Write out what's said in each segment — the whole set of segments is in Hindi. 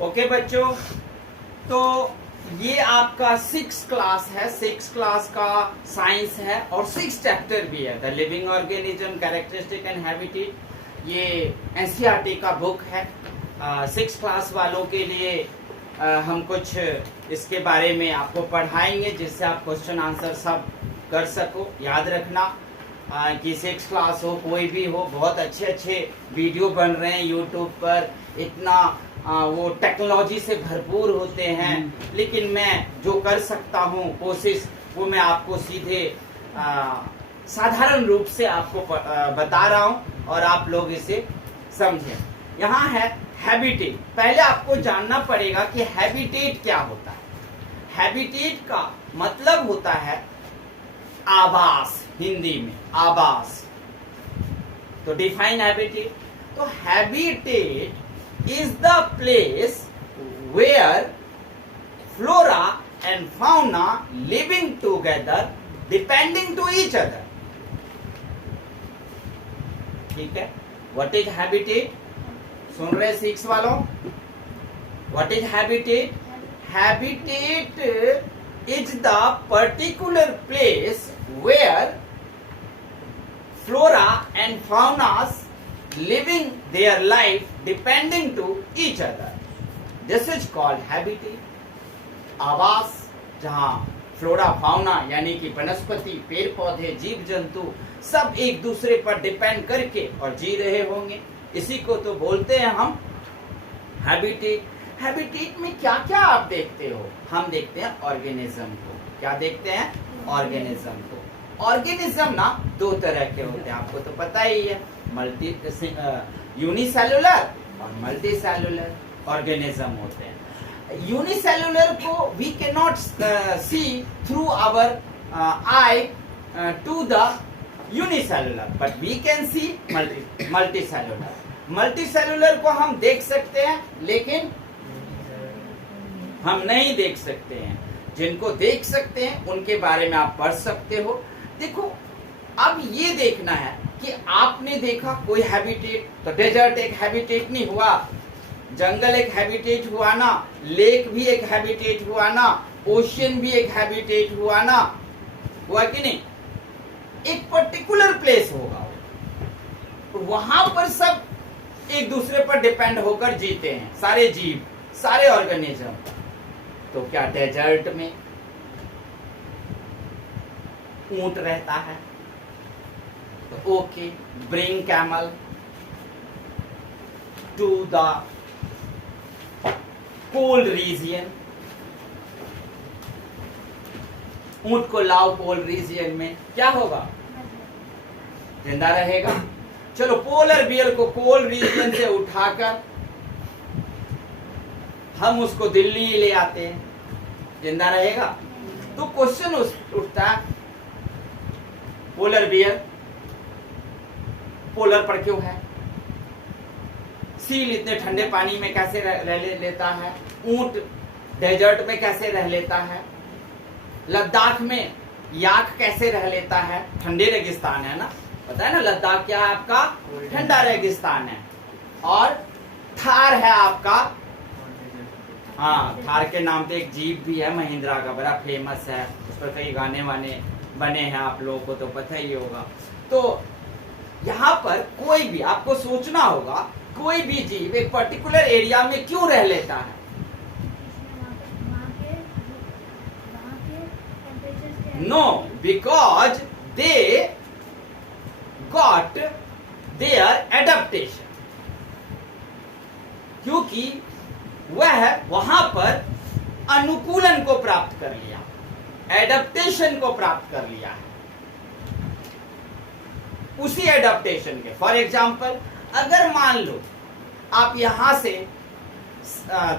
ओके बच्चों, तो ये आपका 6 क्लास है। 6 क्लास का साइंस है और 6 चैप्टर भी है। The living organism, characteristic and habitat. ये एनसीईआरटी का बुक है। 6 क्लास वालों के लिए हम कुछ इसके बारे में आपको पढ़ाएंगे जिससे आप क्वेश्चन आंसर सब कर सको। याद रखना कि 6 क्लास हो, कोई भी हो, बहुत अच्छे अच्छे वीडियो बन रहे हैं यूट्यूब पर। इतना वो टेक्नोलॉजी से भरपूर होते हैं, लेकिन मैं जो कर सकता हूँ कोशिश वो मैं आपको सीधे साधारण रूप से आपको बता रहा हूँ और आप लोग इसे समझें। यहाँ है हैबिटेट। पहले आपको जानना पड़ेगा कि हैबिटेट क्या होता है। हैबिटेट का मतलब होता है आवास, हिंदी में आवास। तो डिफाइन हैबिटेट। तो habitat is the place where flora and fauna living together depending to each other. ठीक है। What is habitat? सुन रहे 6 वालों? What is habitat? Habitat is the particular place where flora and fauna living their life depending to each other. This is called habitat. आवास, जहाँ फ्लोरा फाउना यानी कि वनस्पति, पेड़ पौधे, जीव जंतु सब एक दूसरे पर डिपेंड करके और जी रहे होंगे, इसी को तो बोलते हैं हम हैबिटेट। हैबिटेट में क्या क्या आप देखते हो? हम देखते हैं ऑर्गेनिज्म को। क्या देखते हैं? ऑर्गेनिज्म को। ऑर्गेनिज्म ना 2 तरह के होते हैं, आपको तो पता ही है। यूनिसेलुलर और मल्टी सेलुलर ऑर्गेनिज्म होते हैं। यूनिसेलुलर को we can not see through our eye to the unicellular, but we can see multi cellular. Multi cellular को हम देख सकते हैं लेकिन हम नहीं देख सकते हैं। जिनको देख सकते हैं उनके बारे में आप पढ़ सकते हो। देखो, अब ये देखना है कि आपने देखा कोई हैबिटेट, तो डेजर्ट एक हैबिटेट नहीं हुआ, जंगल एक हैबिटेट हुआ ना, लेक भी एक हैबिटेट हुआ ना, ओशियन भी एक हैबिटेट हुआ ना, हुआ कि नहीं? एक पर्टिकुलर प्लेस होगा, तो वहां पर सब एक दूसरे पर डिपेंड होकर जीते हैं, सारे जीव, सारे ऑर्गेनिज्म। तो क्या डेजर्ट में ऊंट रहता है? तो okay, bring camel to the cold region. ऊंट को लाओ कोल्ड रीजन में, क्या होगा? जिंदा रहेगा। चलो, पोलर बियर को कोल्ड रीजन से उठाकर हम उसको दिल्ली ले आते हैं, जिंदा रहेगा? तो क्वेश्चन उठता है, पोलर बियर पोलर पर क्यों है? सील इतने ठंडे पानी में कैसे रह लेता है? ऊंट डेजर्ट में कैसे रह लेता है? लद्दाख में याक कैसे रह लेता है? ठंडे रेगिस्तान है ना, पता है ना लद्दाख क्या है आपका? ठंडा रेगिस्तान है। और थार है आपका, हाँ, थार के नाम पे एक जीप भी है महिंद्रा का, बड़ा फेमस है, उस पर कई गाने वाने बने हैं, आप लोगों को तो पता ही होगा। तो यहाँ पर कोई भी आपको सोचना होगा, कोई भी जीव एक पर्टिकुलर एरिया में क्यों रह लेता है? No, because they got their adaptation. क्योंकि वह वहां पर अनुकूलन को प्राप्त कर लिया, एडेप्टेशन को प्राप्त कर लिया है। उसी एडेप्टेशन के, फॉर एग्जाम्पल, अगर मान लो आप यहां से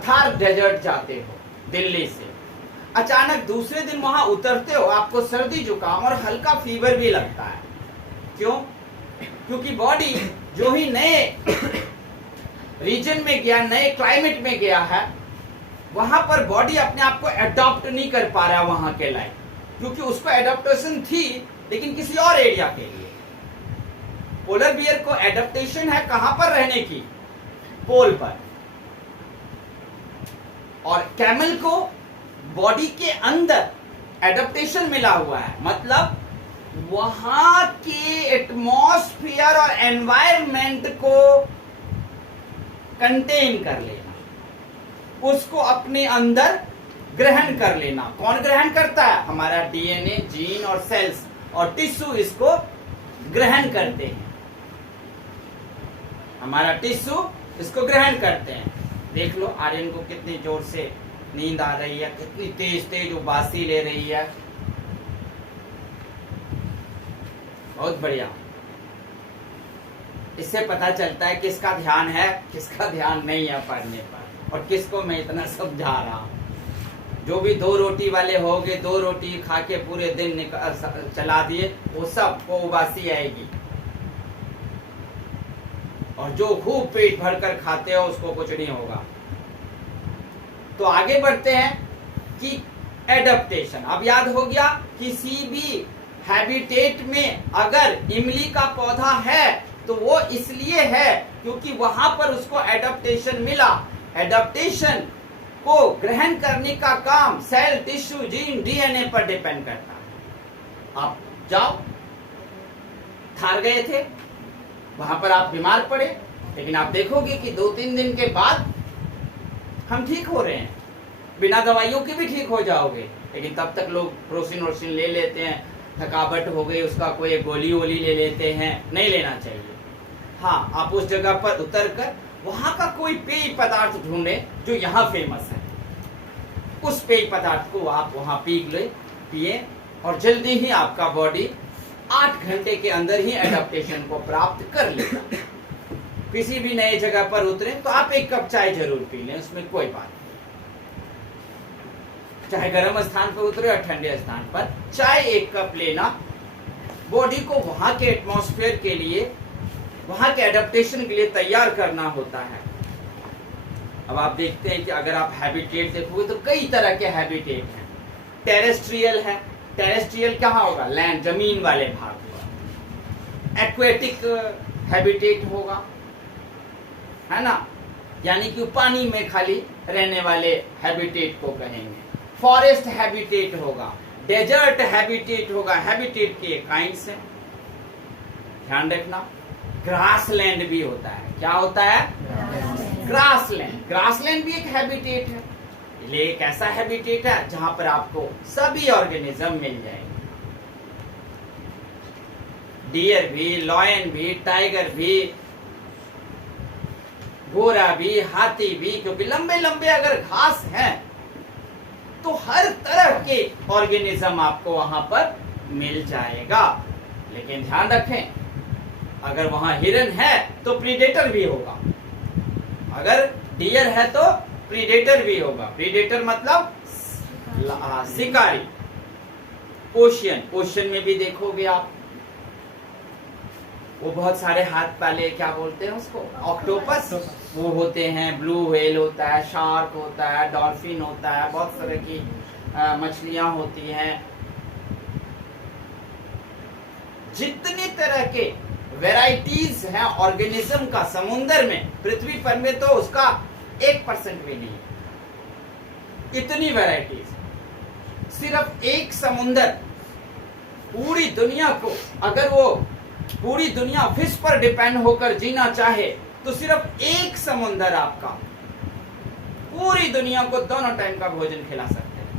थार डेजर्ट जाते हो दिल्ली से, अचानक दूसरे दिन वहां उतरते हो, आपको सर्दी जुकाम और हल्का फीवर भी लगता है। क्यों? क्योंकि बॉडी जो ही नए रीजन में गया, नए क्लाइमेट में गया है, वहां पर बॉडी अपने आप को अडॉप्ट नहीं कर पा रहा वहां के लायक, क्योंकि उसको एडेप्टेशन थी लेकिन किसी और एरिया के लिए। पोलर बियर को एडेप्टेशन है कहां पर रहने की? पोल पर। और कैमल को बॉडी के अंदर एडेप्टेशन मिला हुआ है, मतलब वहां के एटमॉस्फेयर और एनवायरनमेंट को कंटेन कर लेना, उसको अपने अंदर ग्रहण कर लेना। कौन ग्रहण करता है? हमारा डीएनए, जीन और सेल्स और टिश्यू इसको ग्रहण करते हैं। हमारा टिश्यू इसको ग्रहण करते हैं। देख लो आर्यन को कितनी जोर से नींद आ रही है, कितनी तेज तेज उबासी ले रही है। बहुत बढ़िया। इससे पता चलता है किसका ध्यान है, किसका ध्यान नहीं है पढ़ने पर, और किसको मैं इतना समझा रहा हूं। जो भी 2 रोटी वाले होंगे, 2 रोटी खा के पूरे दिन चला दिए, वो सबको उबासी आएगी, और जो खूब पेट भरकर खाते हो उसको कुछ नहीं होगा। तो आगे बढ़ते हैं कि एडेप्टेशन। अब याद हो गया, किसी भी हैबिटेट में अगर इमली का पौधा है तो वो इसलिए है क्योंकि वहां पर उसको एडेप्टेशन मिला। एडेप्टेशन को ग्रहण करने का काम सेल, टिश्यू, जीन, डीएनए पर डिपेंड करता है। आप जाओ, थार गए थे, वहां पर आप बीमार पड़े, लेकिन आप देखोगे कि 2-3 दिन के बाद हम ठीक हो रहे हैं, बिना दवाइयों के भी ठीक हो जाओगे। लेकिन तब तक लोग प्रोसिन वोसिन ले लेते हैं, थकावट हो गई उसका कोई गोली वोली ले लेते हैं, नहीं लेना चाहिए। हाँ, आप उस जगह पर उतर कर वहां का कोई पेय पदार्थ ढूंढे जो यहाँ फेमस है, उस पेय पदार्थ को आप वहां पिए, और जल्दी ही आपका बॉडी 8 घंटे के अंदर ही एडेप्टेशन को प्राप्त कर लेगा। किसी भी नए जगह पर उतरे तो आप 1 कप चाय जरूर पी लें, उसमें कोई बात नहीं। चाहे गर्म स्थान पर उतरे और ठंडे स्थान पर, चाय 1 कप लेना बॉडी को वहां के एटमॉस्फेयर के लिए, वहां के एडेप्टेशन के लिए तैयार करना होता है। अब आप देखते हैं कि अगर आप हैबिटेट देखोगे तो कई तरह के हैबिटेट हैं। टेरेस्ट्रियल है, टेरेस्ट्रियल कहाँ होगा? लैंड, जमीन वाले भाग पर। एक्वेटिक हैबिटेट होगा, है ना, यानी कि पानी में खाली रहने वाले हैबिटेट को कहेंगे। फॉरेस्ट हैबिटेट होगा, डेजर्ट हैबिटेट होगा। हैबिटेट के काइंड्स हैं, ध्यान रखना। ग्रासलैंड भी होता है। क्या होता है? ग्रासलैंड। ग्रासलैंड भी एक हैबिटेट है। ये एक ऐसा हैबिटेट है जहां पर आपको सभी ऑर्गेनिज्म मिल जाएंगे। डियर भी, लॉयन भी, टाइगर भी, घोड़ा भी, हाथी भी, क्योंकि लंबे लंबे अगर घास हैं तो हर तरह के ऑर्गेनिज्म आपको वहां पर मिल जाएगा। लेकिन ध्यान रखें, अगर वहां हिरन है तो प्रीडेटर भी होगा, अगर डियर है तो प्रीडेटर भी होगा। प्रीडेटर मतलब शिकारी। ओशियन में भी देखोगे आप, वो बहुत सारे हाथ वाले, क्या बोलते हैं उसको, ऑक्टोपस, वो होते हैं। ब्लू व्हेल होता है, शार्क होता है, डॉल्फिन होता है, बहुत तरह की मछलियां होती हैं। जितने तरह के वैरायटीज हैं ऑर्गेनिज्म का समुद्र में, पृथ्वी पर में तो उसका 1% भी नहीं है। इतनी वैरायटीज। सिर्फ एक समुद्र पूरी दुनिया को, अगर वो पूरी दुनिया फिश पर डिपेंड होकर जीना चाहे तो सिर्फ एक समुद्र आपका पूरी दुनिया को दोनों टाइम का भोजन खिला सकते हैं।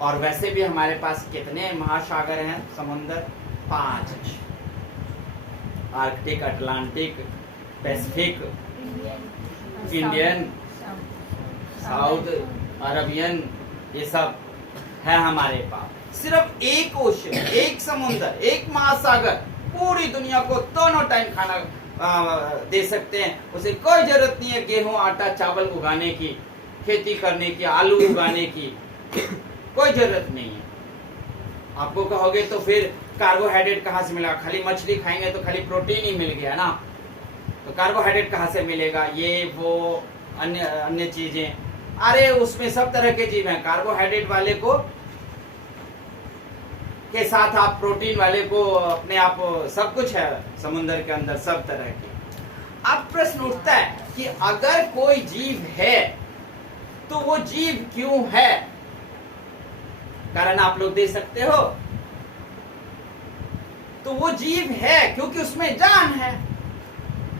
और वैसे भी हमारे पास कितने महासागर हैं, समुद्र? 5। Arctic, Atlantic, Pacific, Indian, south Arabian, ये सब है हमारे पास। सिर्फ एक ओशन, एक समुद्र, एक महासागर पूरी दुनिया को दोनों टाइम खाना दे सकते हैं। उसे कोई जरूरत नहीं है गेहूं, आटा, चावल उगाने की, खेती करने की, आलू उगाने की, कोई जरूरत नहीं है। आपको कहोगे तो फिर कार्बोहाइड्रेट कहाँ से मिलेगा? खाली मछली खाएंगे तो खाली प्रोटीन ही मिल गया ना, तो कार्बोहाइड्रेट कहाँ से मिलेगा? ये वो अन्य चीजें, अरे उसमें सब तरह के जीव हैं। कार्बोहाइड्रेट वाले को के साथ आप प्रोटीन वाले को अपने आप सब कुछ है समुद्र के अंदर, सब तरह के। अब प्रश्न उठता है कि अगर कोई जीव है तो वो जीव क्यों है? कारण आप लोग दे सकते हो। तो वो जीव है क्योंकि उसमें जान है।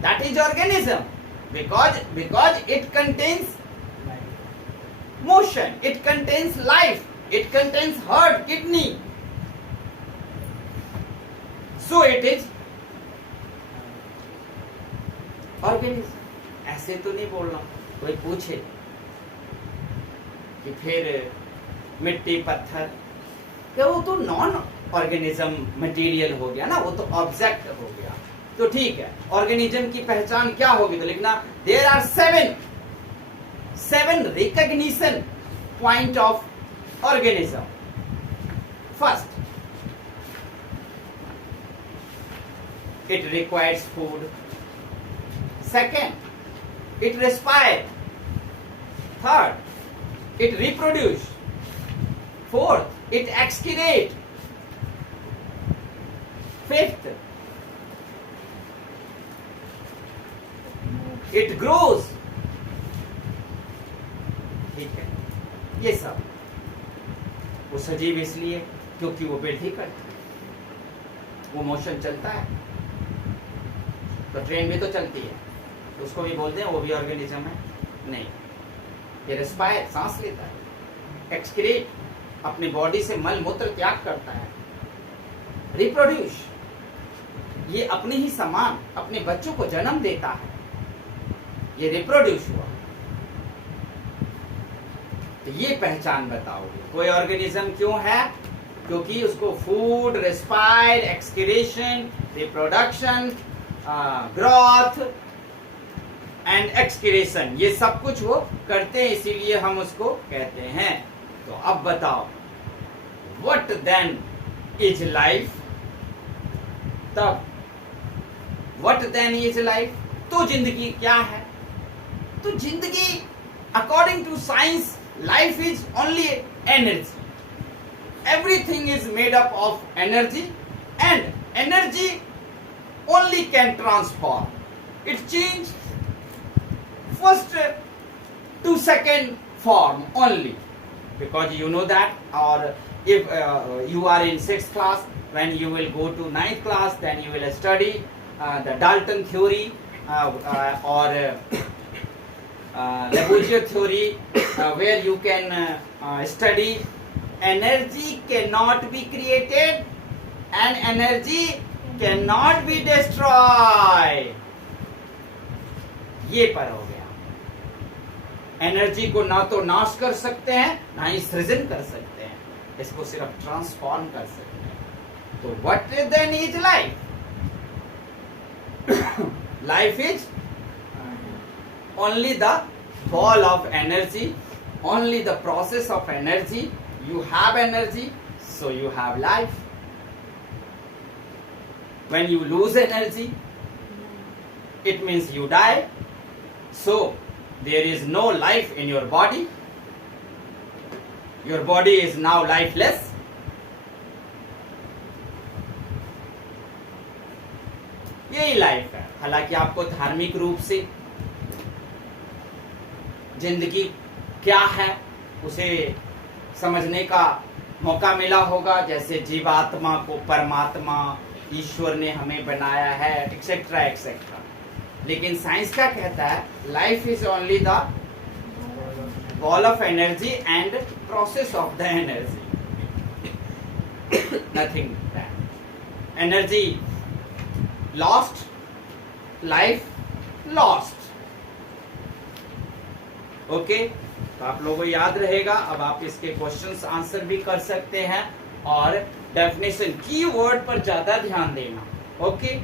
That is organism because it contains motion, it contains life, it contains heart, kidney, so it is organism। ऐसे तो नहीं बोलना। कोई पूछे कि फिर मिट्टी पत्थर, क्या वो तो नॉन ऑर्गेनिज्म मटेरियल हो गया ना, वो तो ऑब्जेक्ट हो गया। तो ठीक है, ऑर्गेनिज्म की पहचान क्या होगी? तो लिखना there are seven recognition point of organism. First, it requires food. Second, it respires. Third, it reproduce. Fourth, it excrete. Fifth, it grows. ठीक है, ये सब वो सजीव इसलिए क्योंकि वो वृद्धि करता है, वो मोशन चलता है। तो ट्रेन भी तो चलती है, तो उसको भी बोलते हैं वो भी ऑर्गेनिज्म है? नहीं। ये रेस्पायर, सांस लेता है। एक्सक्रीट, अपनी बॉडी से मल मूत्र त्याग करता है। रिप्रोड्यूस, ये अपने ही समान अपने बच्चों को जन्म देता है। ये रिप्रोड्यूस हुआ। तो ये पहचान बताओगे कोई ऑर्गेनिज्म क्यों है? क्योंकि उसको food, respire, excretion, reproduction, growth and excretion, ये सब कुछ वो करते हैं, इसीलिए हम उसको कहते हैं। तो अब बताओ, व्हाट देन इज लाइफ? तब व्हाट देन इज लाइफ? तो जिंदगी क्या है? तो जिंदगी according to science, life is only energy. Everything is made up of energy, and energy only can transform. It changes first to second form only, because you know that. Or if you are in 6th class, when you will go to 9th class, then you will study the Dalton theory or Lavoisier theory, where you can study energy cannot be created and energy cannot be destroyed. ये पर हो गया। एनर्जी को ना तो नाश कर सकते हैं, ना ही सृजन कर सकते हैं, इसको सिर्फ ट्रांसफॉर्म कर सकते हैं। तो what then is life? Life is only the fall of energy, only the process of energy. You have energy, so you have life. When you lose energy, it means you die. So there is no life in your body. Your body is now lifeless. यही लाइफ है। हालांकि आपको धार्मिक रूप से जिंदगी क्या है उसे समझने का मौका मिला होगा, जैसे जीवात्मा को परमात्मा ईश्वर ने हमें बनाया है, एक्सेट्रा एक्सेट्रा। लेकिन साइंस क्या कहता है? Life is only the ball of energy and process of the energy, nothing that. Energy lost, life lost. Okay, तो आप लोगों को याद रहेगा। अब आप इसके क्वेश्चंस आंसर भी कर सकते हैं और डेफिनेशन, की वर्ड पर ज्यादा ध्यान देना। ओके।